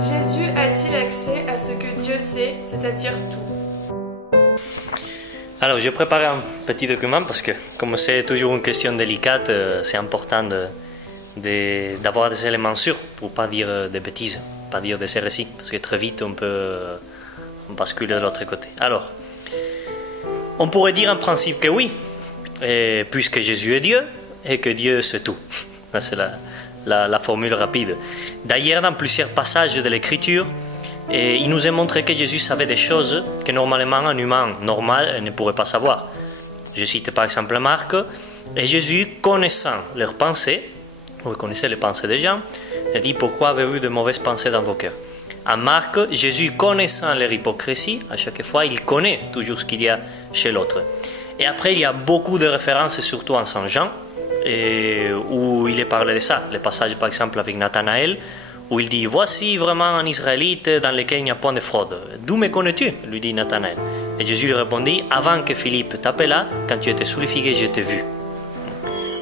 Jésus a-t-il accès à ce que Dieu sait, c'est-à-dire tout? Alors, j'ai préparé un petit document parce que, comme c'est toujours une question délicate, c'est important d'avoir des éléments sûrs pour ne pas dire des bêtises, pas dire des hérésies, parce que très vite on peut basculer de l'autre côté. Alors, on pourrait dire en principe que oui, puisque Jésus est Dieu et que Dieu sait tout. C'est la formule rapide. D'ailleurs, dans plusieurs passages de l'Écriture, il nous est montré que Jésus savait des choses que normalement un humain normal ne pourrait pas savoir. Je cite par exemple Marc, et Jésus, connaissant leurs pensées, vous connaissez les pensées des gens, il dit « Pourquoi avez-vous de mauvaises pensées dans vos cœurs ?» En Marc, Jésus, connaissant leur hypocrisie, à chaque fois, il connaît toujours ce qu'il y a chez l'autre. Et après, il y a beaucoup de références, surtout en Saint Jean, où il est parlé de ça. Le passage, par exemple, avec Nathanaël, où il dit « Voici vraiment un Israélite dans lequel il n'y a point de fraude. D'où me connais-tu » lui dit Nathanaël. Et Jésus lui répondit « Avant que Philippe t'appela, quand tu étais sous les figuiers, je t'ai vu. »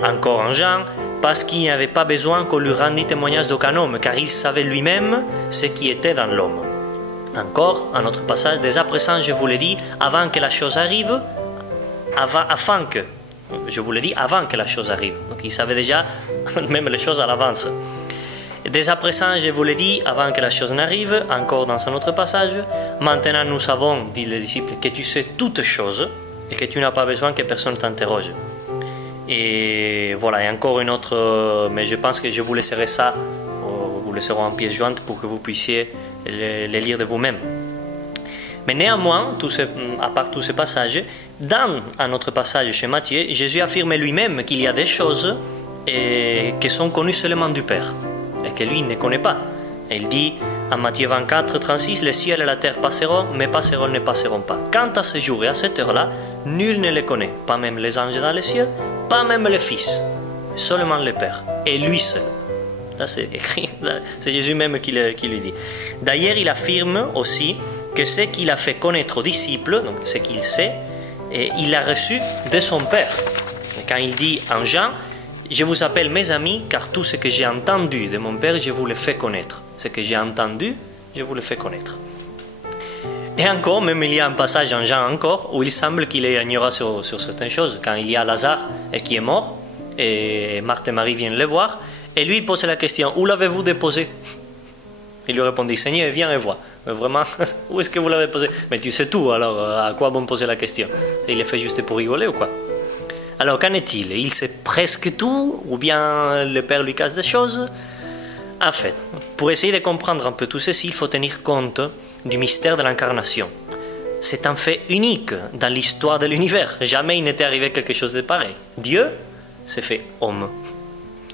Encore en Jean, parce qu'il n'y avait pas besoin qu'on lui rendît témoignage d'aucun homme, car il savait lui-même ce qui était dans l'homme. Encore, un autre passage, dès à présent, je vous l'ai dit, avant que la chose arrive, afin que la chose arrive. Donc il savait déjà même les choses à l'avance. Dès à présent, je vous l'ai dit, avant que la chose n'arrive, encore dans un autre passage, maintenant nous savons, dit les disciples, que tu sais toutes choses et que tu n'as pas besoin que personne t'interroge. Et voilà, et encore une autre, mais je pense que je vous laisserai ça, vous laisserons en pièce jointe pour que vous puissiez les lire de vous-même. Mais néanmoins, à part tous ces passages, dans un autre passage chez Matthieu, Jésus affirme lui-même qu'il y a des choses qui sont connues seulement du Père et que lui ne connaît pas. Et il dit en Matthieu 24, 36, « Le ciel et la terre passeront, mais ne passeront pas. Quant à ce jour et à cette heure-là, nul ne les connaît, pas même les anges dans les cieux, pas même le Fils, seulement le Père, et lui seul. » Là, c'est écrit, c'est Jésus même qui lui dit. D'ailleurs, il affirme aussi que ce qu'il a fait connaître aux disciples, donc ce qu'il sait, il l'a reçu de son Père. Et quand il dit en Jean, « Je vous appelle mes amis, car tout ce que j'ai entendu de mon Père, je vous le fais connaître. Ce que j'ai entendu, je vous le fais connaître. » Et encore, même il y a un passage en Jean encore, où il semble qu'il est ignorant sur certaines choses. Quand il y a Lazare qui est mort, et Marthe et Marie viennent le voir, et lui il pose la question, « Où l'avez-vous déposé ?» Il lui répondit, « Seigneur, viens et vois. » Mais vraiment, où est-ce que vous l'avez posé? Mais tu sais tout, alors à quoi bon poser la question? Il est fait juste pour rigoler ou quoi? Alors qu'en est-il? Il sait presque tout, ou bien le Père lui casse des choses? En fait, pour essayer de comprendre un peu tout ceci, il faut tenir compte du mystère de l'incarnation. C'est un fait unique dans l'histoire de l'univers. Jamais il n'était arrivé quelque chose de pareil. Dieu s'est fait homme.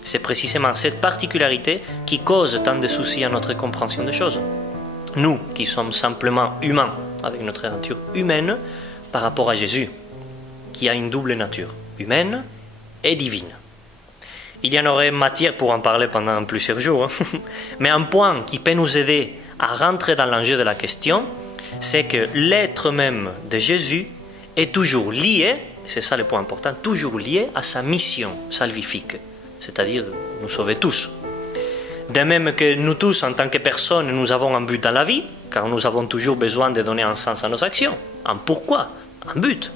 C'est précisément cette particularité qui cause tant de soucis à notre compréhension des choses. Nous, qui sommes simplement humains, avec notre nature humaine, par rapport à Jésus, qui a une double nature, humaine et divine. Il y en aurait matière pour en parler pendant plusieurs jours, mais un point qui peut nous aider à rentrer dans l'enjeu de la question, c'est que l'être même de Jésus est toujours lié, c'est ça le point important, toujours lié à sa mission salvifique, c'est-à-dire nous sauver tous. De même que nous tous, en tant que personnes, nous avons un but dans la vie, car nous avons toujours besoin de donner un sens à nos actions, un pourquoi, un but.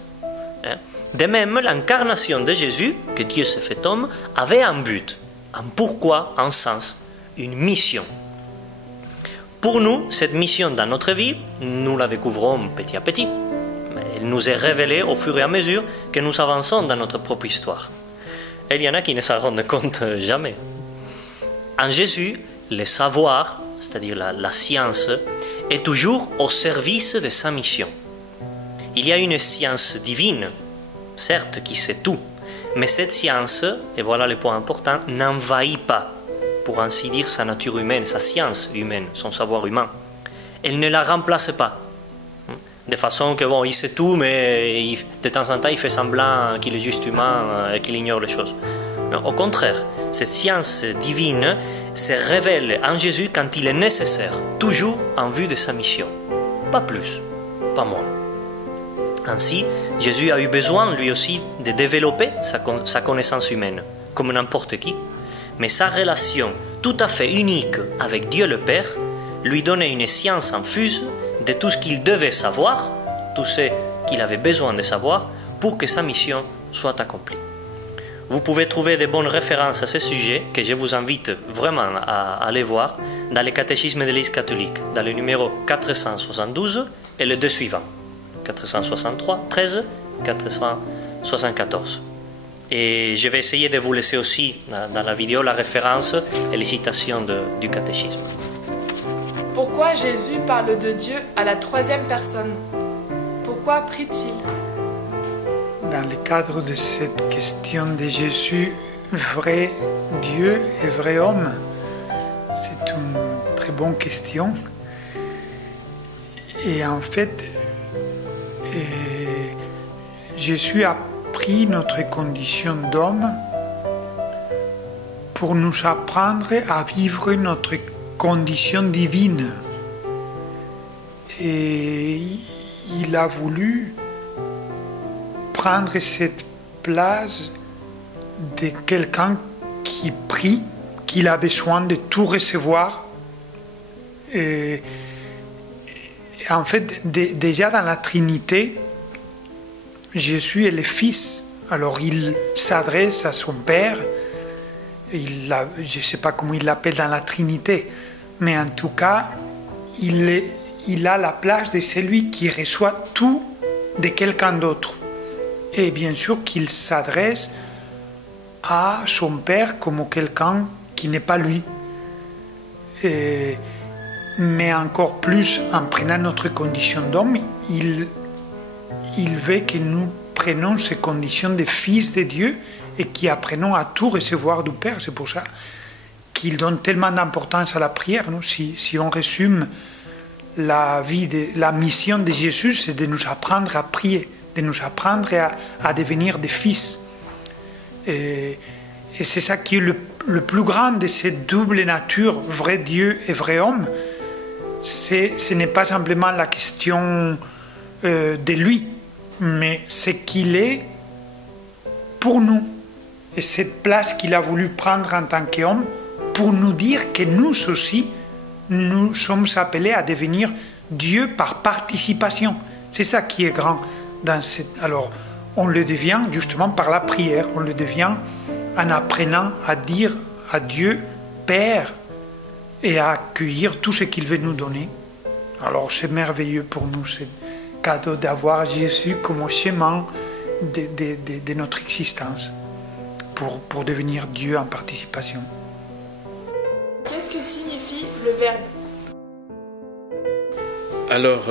De même, l'incarnation de Jésus, que Dieu s'est fait homme, avait un but, un pourquoi, un sens, une mission. Pour nous, cette mission dans notre vie, nous la découvrons petit à petit. Mais elle nous est révélée au fur et à mesure que nous avançons dans notre propre histoire. Et il y en a qui ne s'en rendent compte jamais. En Jésus, le savoir, c'est-à-dire la science, est toujours au service de sa mission. Il y a une science divine, certes, qui sait tout, mais cette science, et voilà le point important, n'envahit pas, pour ainsi dire, sa nature humaine, sa science humaine, son savoir humain. Elle ne la remplace pas. De façon que, bon, il sait tout, mais de temps en temps, il fait semblant qu'il est juste humain et qu'il ignore les choses. Non, au contraire, cette science divine se révèle en Jésus quand il est nécessaire, toujours en vue de sa mission. Pas plus, pas moins. Ainsi, Jésus a eu besoin, lui aussi, de développer sa connaissance humaine, comme n'importe qui. Mais sa relation tout à fait unique avec Dieu le Père lui donner une science infuse de tout ce qu'il devait savoir, tout ce qu'il avait besoin de savoir pour que sa mission soit accomplie. Vous pouvez trouver de bonnes références à ce sujet que je vous invite vraiment à aller voir dans le catéchisme de l'Église catholique, dans le numéro 472 et les deux suivants, 463, 13, 474. Et je vais essayer de vous laisser aussi dans la vidéo la référence et les citations du catéchisme. Pourquoi Jésus parle de Dieu à la troisième personne? Pourquoi prie-t-il? Dans le cadre de cette question de Jésus, vrai Dieu et vrai homme, c'est une très bonne question. Et en fait, Jésus a pris notre condition d'homme pour nous apprendre à vivre notre condition divine. Et il a voulu prendre cette place de quelqu'un qui prie, qu'il a besoin de tout recevoir. Et en fait, déjà dans la Trinité, Jésus est le Fils. Alors il s'adresse à son Père. Je ne sais pas comment il l'appelle dans la Trinité, mais en tout cas, il a la place de celui qui reçoit tout de quelqu'un d'autre. Et bien sûr qu'il s'adresse à son Père comme quelqu'un qui n'est pas lui. Mais encore plus, en prenant notre condition d'homme, il veut que nous prenions ces conditions de fils de Dieu et qu'apprenons à tout recevoir du Père. C'est pour ça qu'il donne tellement d'importance à la prière. Non? Si on résume la mission de Jésus, c'est de nous apprendre à prier, de nous apprendre à devenir des fils. Et c'est ça qui est le plus grand de cette double nature, vrai Dieu et vrai homme. Ce n'est pas simplement la question de lui, mais ce qu'il est pour nous. Et cette place qu'il a voulu prendre en tant qu'homme pour nous dire que nous aussi, nous sommes appelés à devenir Dieu par participation. C'est ça qui est grand. Alors, on le devient justement par la prière. On le devient en apprenant à dire à Dieu Père et à accueillir tout ce qu'il veut nous donner. Alors, c'est merveilleux pour nous, ce cadeau d'avoir Jésus comme chemin de notre existence pour devenir Dieu en participation. Qu'est-ce que signifie le Verbe? Alors,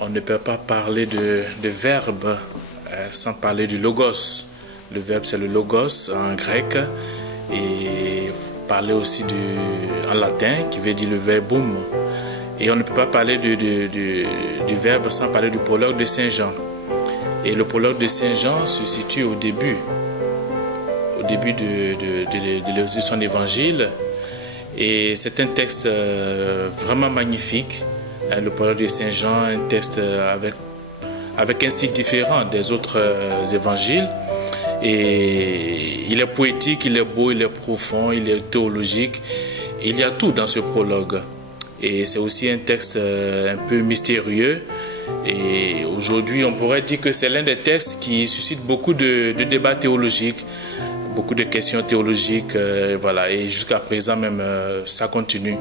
on ne peut pas parler de verbe sans parler du logos. Le verbe, c'est le logos en grec, et parler aussi en latin, qui veut dire le verbum. Et on ne peut pas parler du verbe sans parler du prologue de Saint Jean. Et le prologue de Saint Jean se situe au début de son évangile. Et c'est un texte vraiment magnifique. Le prologue de Saint Jean, un texte avec un style différent des autres évangiles. Et il est poétique, il est beau, il est profond, il est théologique. Il y a tout dans ce prologue. Et c'est aussi un texte un peu mystérieux. Et aujourd'hui, on pourrait dire que c'est l'un des textes qui suscite beaucoup de débats théologiques, beaucoup de questions théologiques, voilà. Et jusqu'à présent même, ça continue.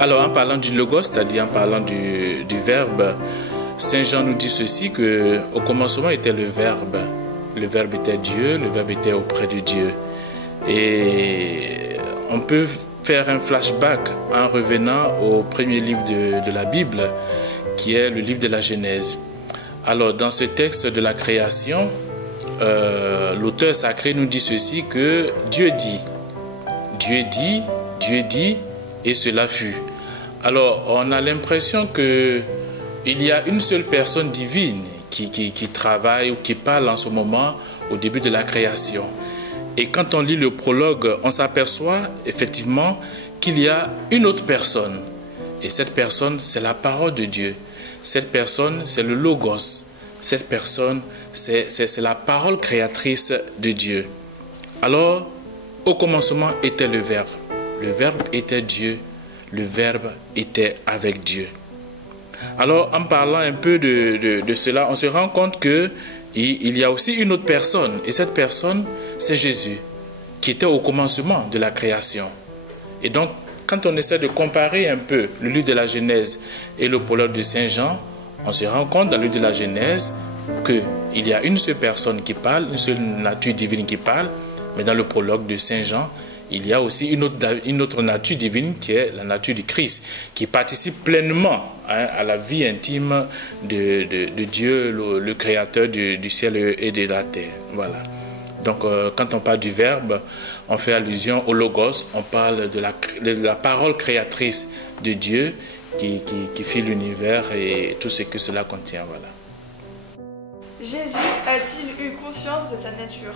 Alors, en parlant du logos, c'est-à-dire en parlant du verbe, Saint Jean nous dit ceci, qu'au commencement était le Verbe. Le Verbe était Dieu, le Verbe était auprès de Dieu. Et on peut faire un flashback en revenant au premier livre de la Bible, qui est le livre de la Genèse. Alors, dans ce texte de la création, l'auteur sacré nous dit ceci, que Dieu dit, et cela fut. Alors, on a l'impression qu'il y a une seule personne divine qui travaille ou qui parle en ce moment au début de la création. Et quand on lit le prologue, on s'aperçoit effectivement qu'il y a une autre personne. Et cette personne, c'est la parole de Dieu. Cette personne, c'est le Logos. Cette personne, c'est la parole créatrice de Dieu. Alors, au commencement était le Verbe. Le Verbe était Dieu. le Verbe était avec Dieu. Alors, en parlant un peu de cela, on se rend compte qu'il y a aussi une autre personne. Et cette personne, c'est Jésus, qui était au commencement de la création. Et donc, quand on essaie de comparer un peu le livre de la Genèse et le prologue de Saint Jean, on se rend compte dans le livre de la Genèse qu'il y a une seule personne qui parle, une seule nature divine qui parle, mais dans le prologue de Saint Jean, il y a aussi une autre nature divine qui est la nature du Christ, qui participe pleinement à la vie intime de Dieu, le Créateur du ciel et de la terre. Voilà. Donc, quand on parle du Verbe, on fait allusion au Logos, on parle de la parole créatrice de Dieu qui fit l'univers et tout ce que cela contient. Voilà. Jésus a-t-il eu conscience de sa nature?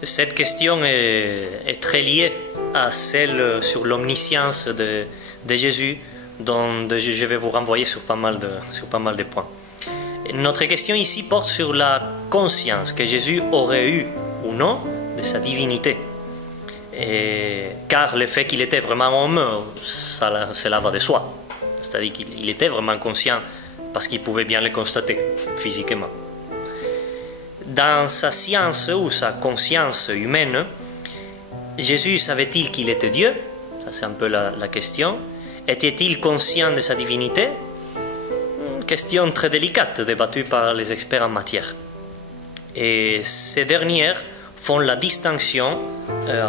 Cette question est très liée à celle sur l'omniscience de Jésus, dont je vais vous renvoyer sur pas mal de points. Notre question ici porte sur la conscience que Jésus aurait eu ou non de sa divinité. Car le fait qu'il était vraiment homme, cela va de soi. C'est-à-dire qu'il était vraiment conscient parce qu'il pouvait bien le constater physiquement. Dans sa science ou sa conscience humaine, Jésus savait-il qu'il était Dieu? Ça c'est un peu la question. Était-il conscient de sa divinité? Une question très délicate, débattue par les experts en matière. Et ces dernières font la distinction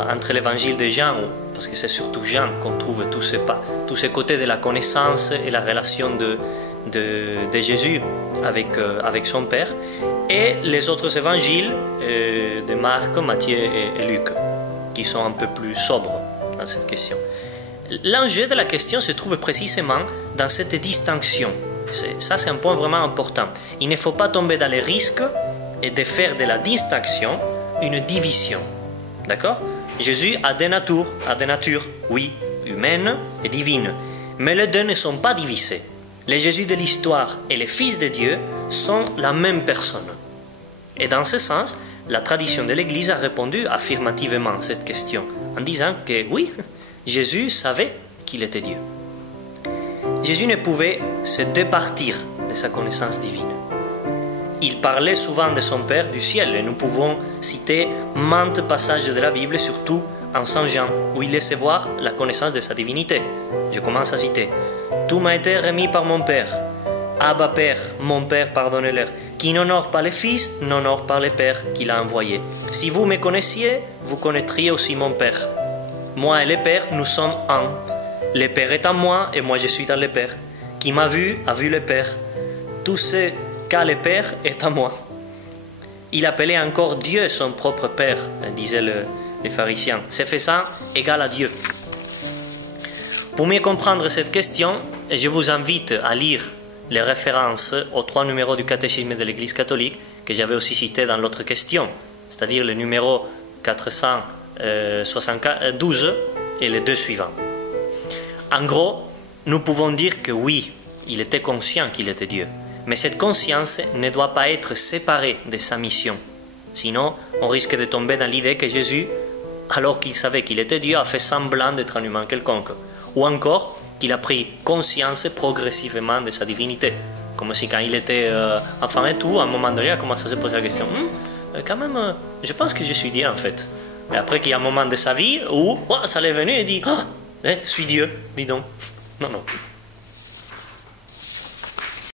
entre l'évangile de Jean, parce que c'est surtout Jean qu'on trouve tous ces côtés de la connaissance et la relation de Jésus avec son Père, et les autres évangiles de Marc, Matthieu et Luc, qui sont un peu plus sobres dans cette question. L'enjeu de la question se trouve précisément dans cette distinction. Ça, c'est un point vraiment important. Il ne faut pas tomber dans les risques et de faire de la distinction une division. D'accord? Jésus a des natures, oui, humaines et divines, mais les deux ne sont pas divisés. Le Jésus de l'histoire et le Fils de Dieu sont la même personne. Et dans ce sens, la tradition de l'Église a répondu affirmativement à cette question, en disant que oui, Jésus savait qu'il était Dieu. Jésus ne pouvait se départir de sa connaissance divine. Il parlait souvent de son Père du ciel, et nous pouvons citer maintes passages de la Bible, surtout en Saint Jean, où il laissait voir la connaissance de sa divinité. Je commence à citer. « Tout m'a été remis par mon Père. Abba Père, mon Père, pardonnez-leur. Qui n'honore pas le Fils, n'honore pas le Père qui l'a envoyé. Si vous me connaissiez, vous connaîtriez aussi mon Père. Moi et le Père, nous sommes un. Le Père est en moi et moi je suis dans le Père. Qui m'a vu, a vu le Père. Tout ce qu'a le Père est en moi. » Il appelait encore Dieu son propre Père, disaient les pharisiens. C'est fait ça, égal à Dieu. Pour mieux comprendre cette question, je vous invite à lire les références aux 3 numéros du catéchisme de l'Église catholique que j'avais aussi cités dans l'autre question, c'est-à-dire le numéro 472 et les 2 suivants. En gros, nous pouvons dire que oui, il était conscient qu'il était Dieu, mais cette conscience ne doit pas être séparée de sa mission. Sinon, on risque de tomber dans l'idée que Jésus, alors qu'il savait qu'il était Dieu, a fait semblant d'être un humain quelconque. Ou encore qu'il a pris conscience progressivement de sa divinité. Comme si quand il était enfant et tout, à un moment donné, il a commencé à se poser la question quand même, je pense que je suis Dieu en fait. Et après qu'il y a un moment de sa vie où ça l'est venu et dit je suis Dieu, dis donc. Non.